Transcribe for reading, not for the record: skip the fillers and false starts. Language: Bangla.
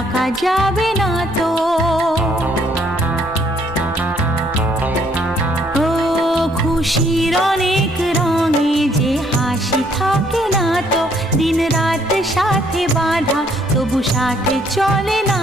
থাকা যাবে না তো। ও খুশির অনেক রঙে যে হাসি থাকে না তো, দিন রাত সাথে বাঁধা তবু সাথে চলে না